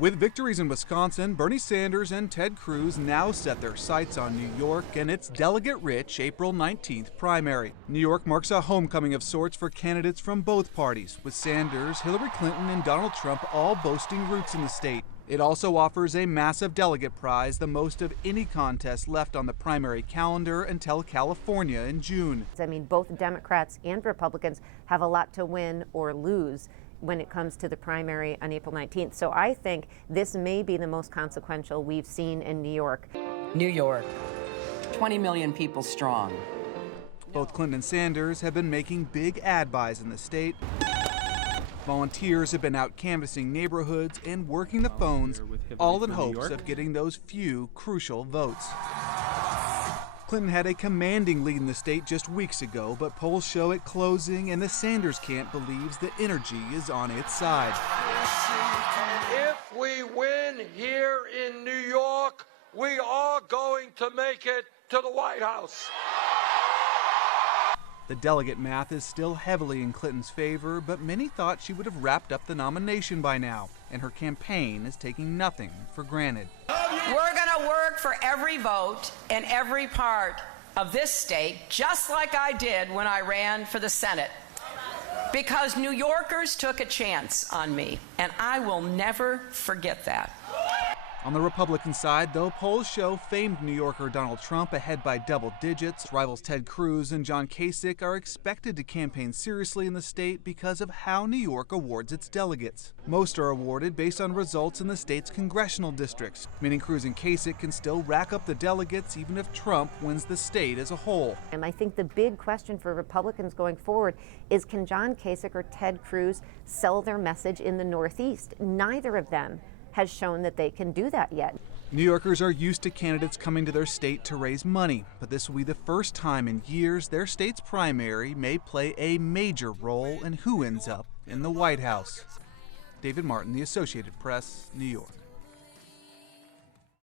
With victories in Wisconsin, Bernie Sanders and Ted Cruz now set their sights on New York and its delegate-rich April 19th primary. New York marks a homecoming of sorts for candidates from both parties, with Sanders, Hillary Clinton, and Donald Trump all boasting roots in the state. It also offers a massive delegate prize, the most of any contest left on the primary calendar until California in June. I mean, both Democrats and Republicans have a lot to win or lose when it comes to the primary on April 19th. So I think this may be the most consequential we've seen in New York. New York, 20 million people strong. Both Clinton and Sanders have been making big ad buys in the state. Volunteers have been out canvassing neighborhoods and working the phones, all in hopes of getting those few crucial votes. Clinton had a commanding lead in the state just weeks ago, but polls show it closing, and the Sanders camp believes the energy is on its side. If we win here in New York, we are going to make it to the White House. The delegate math is still heavily in Clinton's favor, but many thought she would have wrapped up the nomination by now, and her campaign is taking nothing for granted. We're going to work for every vote in every part of this state, just like I did when I ran for the Senate, because New Yorkers took a chance on me, and I will never forget that. On the Republican side, though, polls show famed New Yorker Donald Trump ahead by double digits. Rivals Ted Cruz and John Kasich are expected to campaign seriously in the state because of how New York awards its delegates. Most are awarded based on results in the state's congressional districts, meaning Cruz and Kasich can still rack up the delegates even if Trump wins the state as a whole. And I think the big question for Republicans going forward is, can John Kasich or Ted Cruz sell their message in the Northeast? Neither of them has shown that they can do that yet. New Yorkers are used to candidates coming to their state to raise money, but this will be the first time in years their state's primary may play a major role in who ends up in the White House. David Martin, The Associated Press, New York.